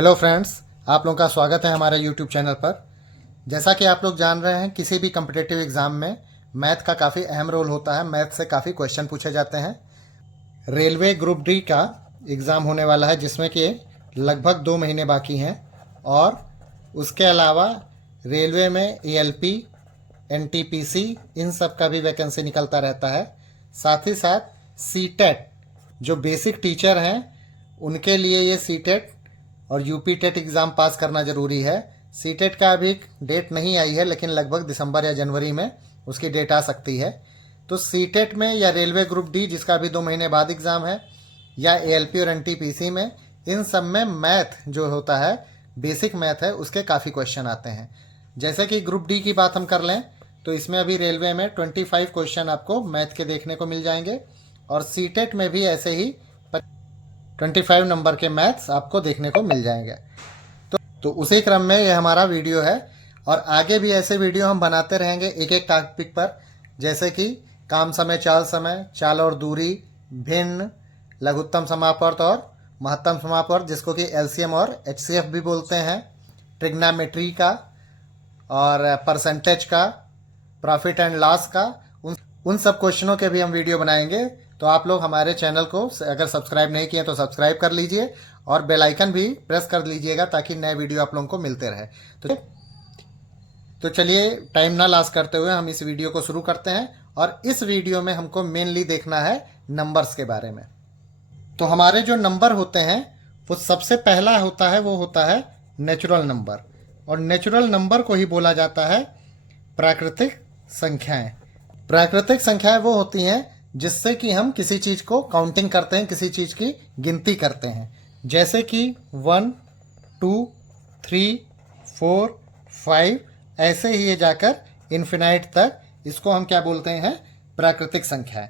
Hello friends, आप लोगों का स्वागत है हमारे यूट्यूब चैनल पर। जैसा कि आप लोग जान रहे हैं, किसी भी कम्पिटिटिव एग्ज़ाम में मैथ का काफ़ी अहम रोल होता है। मैथ से काफ़ी क्वेश्चन पूछे जाते हैं। रेलवे ग्रुप डी का एग्ज़ाम होने वाला है, जिसमें कि लगभग 2 महीने बाकी हैं। और उसके अलावा रेलवे में एएलपी, एनटीपीसी, इन सब का भी वैकेंसी निकलता रहता है। साथ ही साथ सीटेट, जो बेसिक टीचर हैं उनके लिए ये सीटेट और यूपी टेट एग्ज़ाम पास करना ज़रूरी है। सीटेट का अभी डेट नहीं आई है, लेकिन लगभग दिसंबर या जनवरी में उसकी डेट आ सकती है। तो सीटेट में या रेलवे ग्रुप डी, जिसका अभी 2 महीने बाद एग्ज़ाम है, या एएलपी और एनटीपीसी में, इन सब में मैथ जो होता है, बेसिक मैथ है, उसके काफ़ी क्वेश्चन आते हैं। जैसे कि ग्रुप डी की बात हम कर लें तो इसमें अभी रेलवे में 25 क्वेश्चन आपको मैथ के देखने को मिल जाएंगे, और सीटेट में भी ऐसे ही 25 नंबर के मैथ्स आपको देखने को मिल जाएंगे। तो उसी क्रम में ये हमारा वीडियो है, और आगे भी ऐसे वीडियो हम बनाते रहेंगे एक एक टॉपिक पर, जैसे कि काम समय, चाल और दूरी, भिन्न, लघुत्तम समापवर्त और महत्तम समापवर्त, जिसको कि एलसीएम और एचसीएफ भी बोलते हैं, ट्रिग्नोमेट्री का और परसेंटेज का, प्रॉफिट एंड लॉस का, उन सब क्वेश्चनों के भी हम वीडियो बनाएंगे। तो आप लोग हमारे चैनल को अगर सब्सक्राइब नहीं किए तो सब्सक्राइब कर लीजिए, और बेल आइकन भी प्रेस कर लीजिएगा, ताकि नए वीडियो आप लोगों को मिलते रहे। तो चलिए, टाइम ना लॉस करते हुए हम इस वीडियो को शुरू करते हैं। और इस वीडियो में हमको मेनली देखना है नंबर्स के बारे में। तो हमारे जो नंबर होते हैं, वो सबसे पहला होता है, वो होता है नेचुरल नंबर। और नेचुरल नंबर को ही बोला जाता है प्राकृतिक संख्याएं। प्राकृतिक संख्याएं वो होती हैं जिससे कि हम किसी चीज़ को काउंटिंग करते हैं, किसी चीज़ की गिनती करते हैं। जैसे कि 1, 2, 3, 4, 5, ऐसे ही ये जाकर इन्फिनाइट तक, इसको हम क्या बोलते हैं? प्राकृतिक संख्याएं।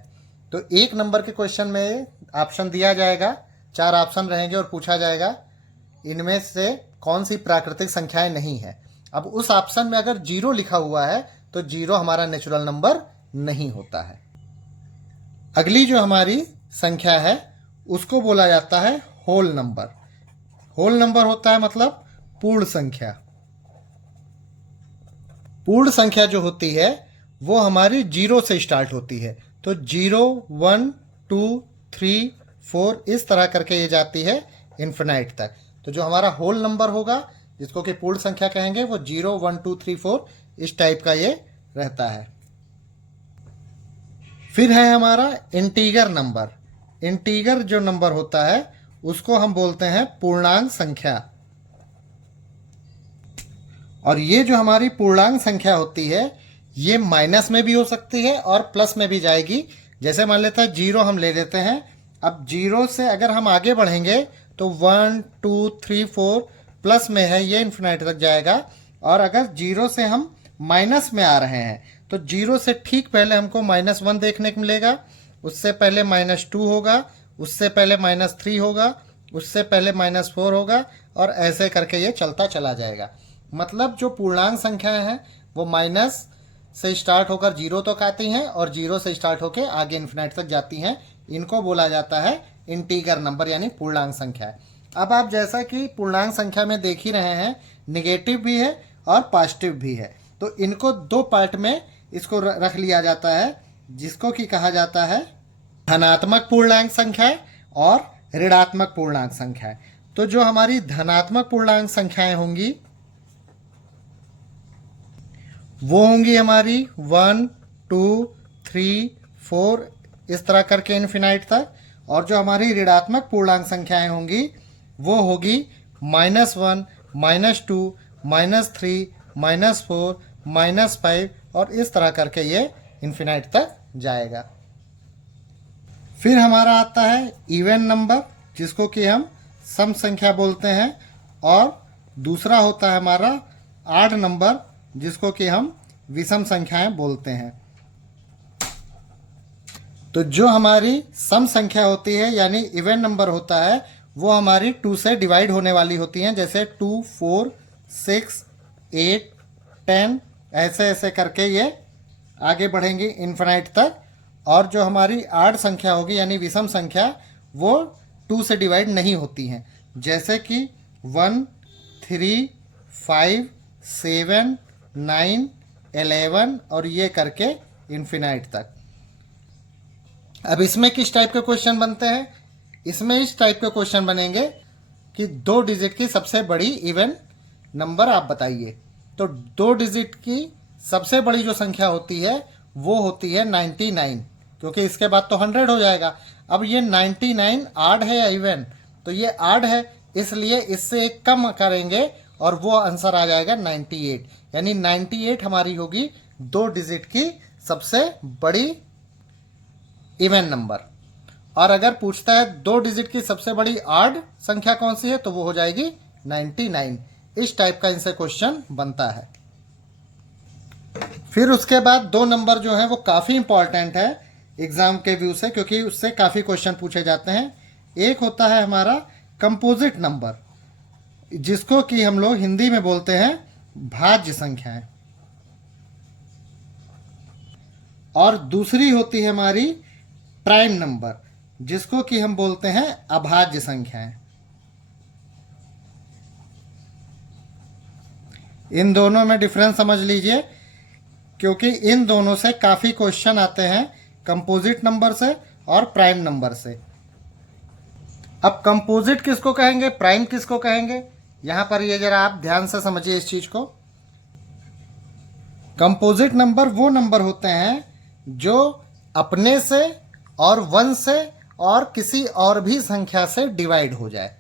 तो एक नंबर के क्वेश्चन में ऑप्शन दिया जाएगा, 4 ऑप्शन रहेंगे, और पूछा जाएगा इनमें से कौन सी प्राकृतिक संख्याएं नहीं है। अब उस ऑप्शन में अगर 0 लिखा हुआ है तो 0 हमारा नेचुरल नंबर नहीं होता है। अगली जो हमारी संख्या है उसको बोला जाता है होल नंबर। होल नंबर होता है मतलब पूर्ण संख्या। पूर्ण संख्या जो होती है वो हमारी 0 से स्टार्ट होती है। तो 0, 1, 2, 3, 4, इस तरह करके ये जाती है इन्फिनाइट तक। तो जो हमारा होल नंबर होगा, जिसको कि पूर्ण संख्या कहेंगे, वो 0, 1, 2, 3, 4 इस टाइप का ये रहता है। फिर है हमारा इंटीगर नंबर। इंटीगर जो नंबर होता है उसको हम बोलते हैं पूर्णांक संख्या। और ये जो हमारी पूर्णांक संख्या होती है, ये माइनस में भी हो सकती है और प्लस में भी जाएगी। जैसे मान लेते हैं 0 हम ले लेते हैं। अब 0 से अगर हम आगे बढ़ेंगे तो 1, 2, 3, 4 प्लस में है, ये इन्फिनाइट तक जाएगा। और अगर 0 से हम माइनस में आ रहे हैं तो 0 से ठीक पहले हमको -1 देखने को मिलेगा, उससे पहले -2 होगा, उससे पहले -3 होगा, उससे पहले -4 होगा, और ऐसे करके ये चलता चला जाएगा। मतलब जो पूर्णांक संख्याएं हैं वो माइनस से स्टार्ट होकर 0 तक आती हैं, और 0 से स्टार्ट होकर आगे इन्फिनाइट तक जाती हैं। इनको बोला जाता है इंटीगर नंबर, यानी पूर्णांक संख्या। अब आप जैसा कि पूर्णांक संख्या में देख ही रहे हैं, निगेटिव भी है और पॉजिटिव भी है। तो इनको 2 पार्ट में इसको रख लिया जाता है, जिसको कि कहा जाता है धनात्मक पूर्णांक संख्याएं और ऋणात्मक पूर्णांक संख्याएं। तो जो हमारी धनात्मक पूर्णांक संख्याएं होंगी वो होंगी हमारी 1, 2, 3, 4 इस तरह करके इन्फिनाइट तक। और जो हमारी ऋणात्मक पूर्णांक संख्याएं होंगी वो होगी -1, -2, -3, -4, -5, और इस तरह करके ये इन्फिनाइट तक जाएगा। फिर हमारा आता है इवन नंबर, जिसको कि हम सम संख्या बोलते हैं। और दूसरा होता है हमारा ऑड नंबर, जिसको कि हम विषम संख्याएं बोलते हैं। तो जो हमारी सम संख्या होती है, यानी इवन नंबर होता है, वो हमारी 2 से डिवाइड होने वाली होती हैं। जैसे 2, 4, 6, 8, 10, ऐसे ऐसे करके ये आगे बढ़ेंगी इन्फिनाइट तक। और जो हमारी ऑड संख्या होगी, यानी विषम संख्या, वो 2 से डिवाइड नहीं होती हैं। जैसे कि 1, 3, 5, 7, 9, 11 और ये करके इन्फिनाइट तक। अब इसमें किस टाइप के क्वेश्चन बनते हैं? इसमें इस टाइप के क्वेश्चन बनेंगे कि 2 डिजिट की सबसे बड़ी इवन नंबर आप बताइए। तो 2 डिजिट की सबसे बड़ी जो संख्या होती है वो होती है 99, क्योंकि इसके बाद तो 100 हो जाएगा। अब ये 99 आड है या इवन? तो ये आड है, इसलिए इससे एक कम करेंगे और वो आंसर आ जाएगा 98। यानी 98 हमारी होगी 2 डिजिट की सबसे बड़ी इवन नंबर। और अगर पूछता है 2 डिजिट की सबसे बड़ी आड संख्या कौन सी है, तो वो हो जाएगी 99। इस टाइप का इनसे क्वेश्चन बनता है। फिर उसके बाद 2 नंबर जो है वो काफ़ी इंपॉर्टेंट है एग्जाम के व्यू से, क्योंकि उससे काफ़ी क्वेश्चन पूछे जाते हैं। एक होता है हमारा कंपोजिट नंबर, जिसको कि हम लोग हिंदी में बोलते हैं भाज्य संख्याएं, और दूसरी होती है हमारी प्राइम नंबर, जिसको कि हम बोलते हैं अभाज्य संख्याएं। इन दोनों में डिफरेंस समझ लीजिए, क्योंकि इन दोनों से काफ़ी क्वेश्चन आते हैं, कंपोजिट नंबर से और प्राइम नंबर से। अब कंपोजिट किसको कहेंगे, प्राइम किसको कहेंगे, यहां पर ये जरा आप ध्यान से समझिए इस चीज को। कंपोजिट नंबर वो नंबर होते हैं जो अपने से और 1 से और किसी और भी संख्या से डिवाइड हो जाए।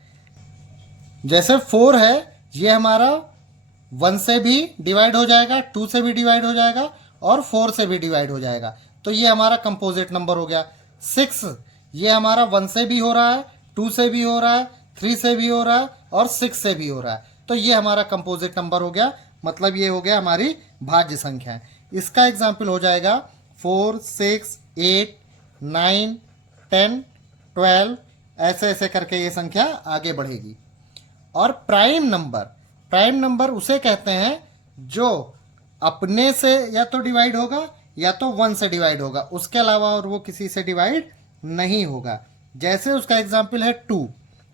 जैसे 4 है, ये हमारा 1 से भी डिवाइड हो जाएगा, 2 से भी डिवाइड हो जाएगा और 4 से भी डिवाइड हो जाएगा, तो ये हमारा कंपोजिट नंबर हो गया। 6 ये हमारा 1 से भी हो रहा है, 2 से भी हो रहा है, 3 से भी हो रहा है और 6 से भी हो रहा है, तो ये हमारा कंपोजिट नंबर हो गया। मतलब ये हो गया हमारी भाज्य संख्या है। इसका एग्जाम्पल हो जाएगा 4, 6, 8, 9, 10, 12, ऐसे ऐसे करके ये संख्या आगे बढ़ेगी। और प्राइम नंबर उसे कहते हैं जो अपने से या तो डिवाइड होगा या तो 1 से डिवाइड होगा, उसके अलावा और वो किसी से डिवाइड नहीं होगा। जैसे उसका एग्जाम्पल है 2।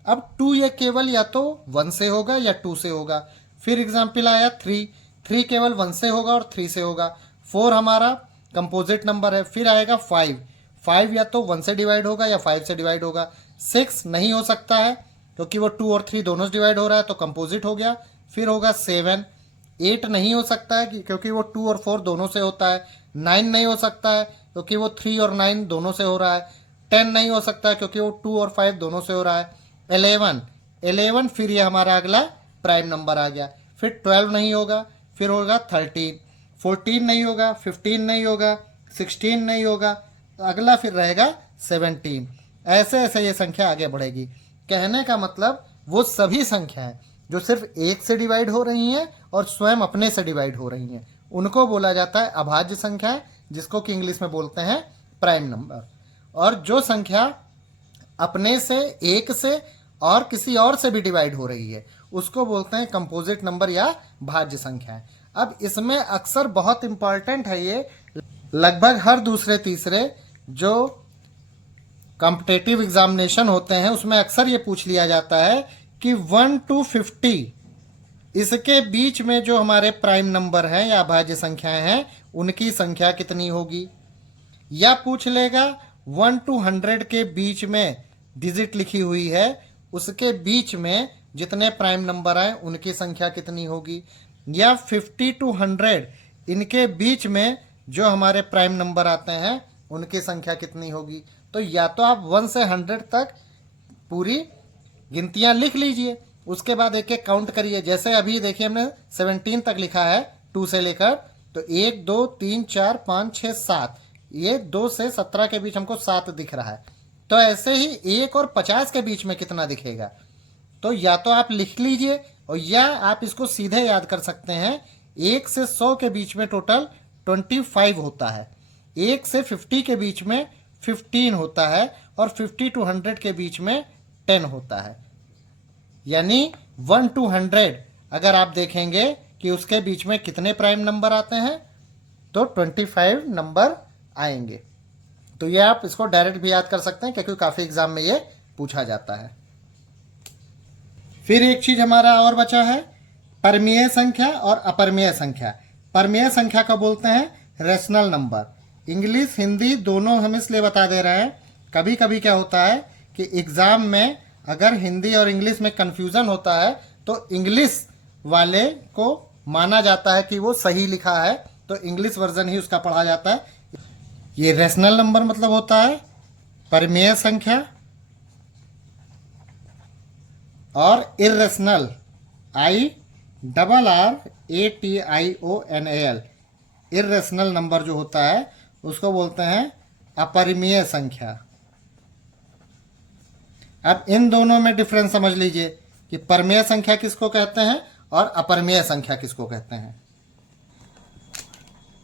अब 2 ये केवल या तो 1 से होगा या 2 से होगा। फिर एग्जाम्पल आया 3 केवल 1 से होगा और 3 से होगा। 4 हमारा कंपोजिट नंबर है। फिर आएगा 5 या तो 1 से डिवाइड होगा या 5 से डिवाइड होगा। 6 नहीं हो सकता है क्योंकि वो 2 और 3 दोनों से डिवाइड हो रहा है, तो कंपोजिट हो गया। फिर होगा 7। 8 नहीं हो सकता है क्योंकि वो 2 और 4 दोनों से होता है। 9 नहीं हो सकता है क्योंकि वो 3 और 9 दोनों से हो रहा है। 10 नहीं हो सकता है क्योंकि वो 2 और 5 दोनों से हो रहा है। 11 फिर ये हमारा अगला प्राइम नंबर आ गया। फिर 12 नहीं होगा, फिर होगा 13। 14 नहीं होगा, 15 नहीं होगा, 16 नहीं होगा, अगला फिर रहेगा 17। ऐसे ऐसे ये संख्या आगे बढ़ेगी। कहने का मतलब वो सभी संख्याएं जो सिर्फ 1 से डिवाइड हो रही हैं और स्वयं अपने से डिवाइड हो रही हैं, उनको बोला जाता है अभाज्य संख्याएं, जिसको कि इंग्लिश में बोलते हैं प्राइम नंबर। और जो संख्या अपने से, 1 से और किसी और से भी डिवाइड हो रही है, उसको बोलते हैं कंपोजिट नंबर या भाज्य संख्याएं। अब इसमें अक्सर बहुत इंपॉर्टेंट है ये, लगभग हर दूसरे तीसरे जो कॉम्पिटिटिव एग्जामिनेशन होते हैं उसमें अक्सर ये पूछ लिया जाता है कि 1 to 50 इसके बीच में जो हमारे प्राइम नंबर हैं या भाज्य संख्याएं हैं उनकी संख्या कितनी होगी। या पूछ लेगा 1 to 100 के बीच में डिजिट लिखी हुई है, उसके बीच में जितने प्राइम नंबर आए उनकी संख्या कितनी होगी। या 50 to 100 इनके बीच में जो हमारे प्राइम नंबर आते हैं उनकी संख्या कितनी होगी। तो या तो आप 1 से 100 तक पूरी गिनतियां लिख लीजिए, उसके बाद एक एक काउंट करिए। जैसे अभी देखिए हमने 17 तक लिखा है 2 से लेकर, तो 1 2 3 4 5 6 7, ये 2 से 17 के बीच हमको 7 दिख रहा है। तो ऐसे ही 1 और 50 के बीच में कितना दिखेगा, तो या तो आप लिख लीजिए और या आप इसको सीधे याद कर सकते हैं। 1 से 100 के बीच में टोटल 25 होता है, 1 से 50 के बीच में 15 होता है और 50 to 100 के बीच में 10 होता है। यानी 1 to 100 अगर आप देखेंगे कि उसके बीच में कितने प्राइम नंबर आते हैं, तो 25 नंबर आएंगे। तो ये आप इसको डायरेक्ट भी याद कर सकते हैं क्योंकि काफ़ी एग्जाम में ये पूछा जाता है। फिर एक चीज हमारा और बचा है परमेय संख्या और अपरमेय संख्या। परमेय संख्या को बोलते हैं रेशनल नंबर। इंग्लिश हिंदी दोनों हम इसलिए बता दे रहे हैं, कभी कभी क्या होता है कि एग्जाम में अगर हिंदी और इंग्लिश में कंफ्यूजन होता है तो इंग्लिश वाले को माना जाता है कि वो सही लिखा है, तो इंग्लिश वर्जन ही उसका पढ़ा जाता है। ये रेशनल नंबर मतलब होता है परमेय संख्या, और इर्रेशनल IRRATIONAL इर्रेशनल नंबर जो होता है उसको बोलते हैं अपरिमेय संख्या। अब इन दोनों में डिफरेंस समझ लीजिए कि परमेय संख्या किसको कहते हैं और अपरिमेय संख्या किसको कहते हैं।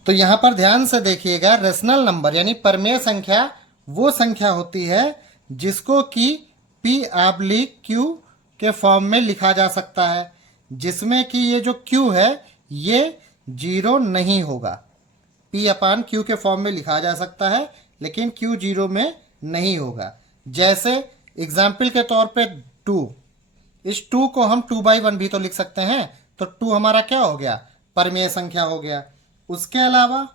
तो यहां पर ध्यान से देखिएगा, रेशनल नंबर यानी परमेय संख्या वो संख्या होती है जिसको कि P/Q के फॉर्म में लिखा जा सकता है, जिसमें कि ये जो Q है ये 0 नहीं होगा। P/Q के फॉर्म में लिखा जा सकता है लेकिन Q 0 में नहीं होगा। जैसे एग्जाम्पल के तौर पे 2, इस 2 को हम 2/1 भी तो लिख सकते हैं, तो 2 हमारा क्या हो गया, परमेय संख्या हो गया। उसके अलावा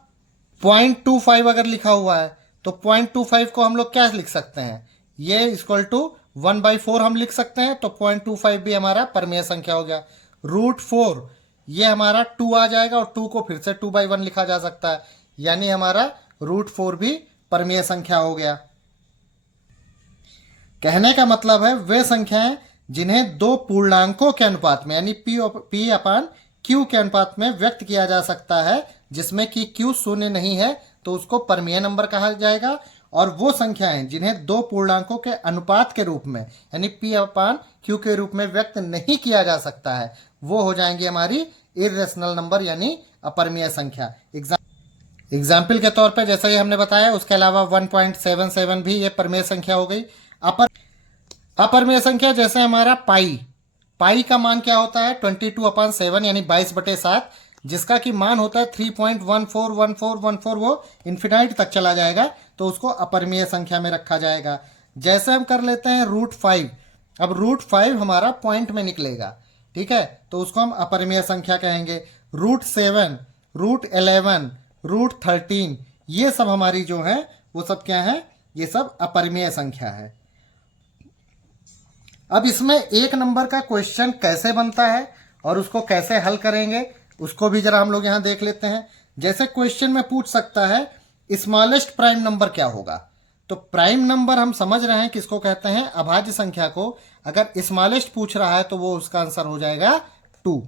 0.25 अगर लिखा हुआ है तो 0.25 को हम लोग क्या लिख सकते हैं, ये इक्वल टू 1/4 हम लिख सकते हैं, तो 0.25 भी हमारा परमेय संख्या हो गया। √4 ये हमारा 2 आ जाएगा और 2 को फिर से 2/1 लिखा जा सकता है, यानी हमारा √4 भी परमेय संख्या हो गया। कहने का मतलब है वे संख्याएं जिन्हें दो पूर्णांकों के अनुपात में यानी P/Q के अनुपात में व्यक्त किया जा सकता है, जिसमें कि Q शून्य नहीं है तो उसको परमेय नंबर कहा जाएगा। और वो संख्याएं जिन्हें दो पूर्णांकों के अनुपात के रूप में यानी P/Q के रूप में व्यक्त नहीं किया जा सकता है, वो हो जाएंगी हमारी इर्रेशनल नंबर यानी अपरिमेय संख्या। एग्जाम्पल के तौर पे जैसा ही हमने बताया, उसके अलावा 1.77 भी ये परमेय संख्या हो गई। अपरमेय संख्या जैसे हमारा पाई का मान क्या होता है 22/7 यानी 22/7, जिसका कि मान होता है 3.141414, वो इन्फिनाइट तक चला जाएगा, तो उसको अपरिमेय संख्या में रखा जाएगा। जैसे हम कर लेते हैं √5, अब √5 हमारा पॉइंट में निकलेगा, ठीक है, तो उसको हम अपरिमेय संख्या कहेंगे। √7, √11, √13 ये सब हमारी जो है वो सब क्या है, ये सब अपरिमेय संख्या है। अब इसमें एक नंबर का क्वेश्चन कैसे बनता है और उसको कैसे हल करेंगे उसको भी जरा हम लोग यहां देख लेते हैं। जैसे क्वेश्चन में पूछ सकता है स्मॉलेस्ट प्राइम नंबर क्या होगा, तो प्राइम नंबर हम समझ रहे हैं किसको कहते हैं, अभाज्य संख्या को। अगर स्मॉलेस्ट पूछ रहा है तो वो उसका आंसर हो जाएगा 2।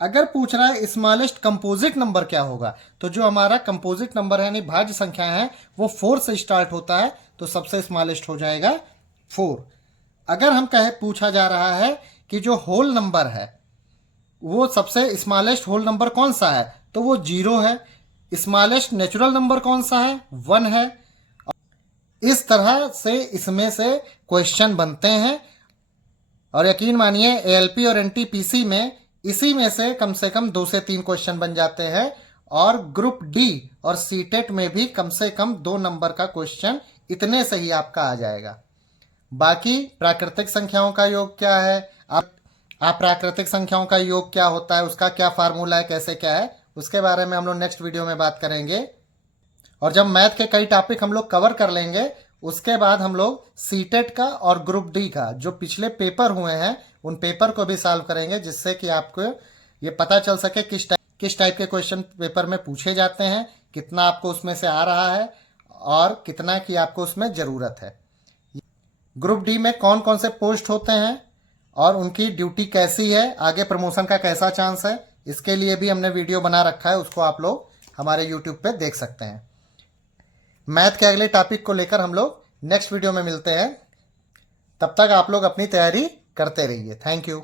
अगर पूछ रहा है स्मॉलेस्ट कंपोजिट नंबर क्या होगा, तो जो हमारा कंपोजिट नंबर है यानी भाज्य संख्या है वो 4 से स्टार्ट होता है, तो सबसे स्मॉलेस्ट हो जाएगा 4। अगर हम पूछा जा रहा है कि जो होल नंबर है वो सबसे स्मॉलेस्ट होल नंबर कौन सा है, तो वो 0 है। स्मॉलेस्ट नेचुरल नंबर कौन सा है, 1 है। इस तरह से इसमें से क्वेश्चन बनते हैं और यकीन मानिए ALP और NTPC में इसी में से कम 2 से 3 क्वेश्चन बन जाते हैं, और ग्रुप D और CTET में भी कम से कम 2 नंबर का क्वेश्चन इतने से ही आपका आ जाएगा। बाकी प्राकृतिक संख्याओं का योग क्या है, आप प्राकृतिक संख्याओं का योग क्या होता है, उसका क्या फार्मूला है, कैसे क्या है, उसके बारे में हम लोग नेक्स्ट वीडियो में बात करेंगे। और जब मैथ के कई टॉपिक हम लोग कवर कर लेंगे उसके बाद हम लोग CTET का और ग्रुप D का जो पिछले पेपर हुए हैं उन पेपर को भी सॉल्व करेंगे, जिससे कि आपको ये पता चल सके किस टाइप के क्वेश्चन पेपर में पूछे जाते हैं, कितना आपको उसमें से आ रहा है और कितना की आपको उसमें ज़रूरत है। ग्रुप D में कौन कौन से पोस्ट होते हैं और उनकी ड्यूटी कैसी है, आगे प्रमोशन का कैसा चांस है, इसके लिए भी हमने वीडियो बना रखा है, उसको आप लोग हमारे यूट्यूब पे देख सकते हैं। मैथ के अगले टॉपिक को लेकर हम लोग नेक्स्ट वीडियो में मिलते हैं। तब तक आप लोग अपनी तैयारी करते रहिए। Thank you.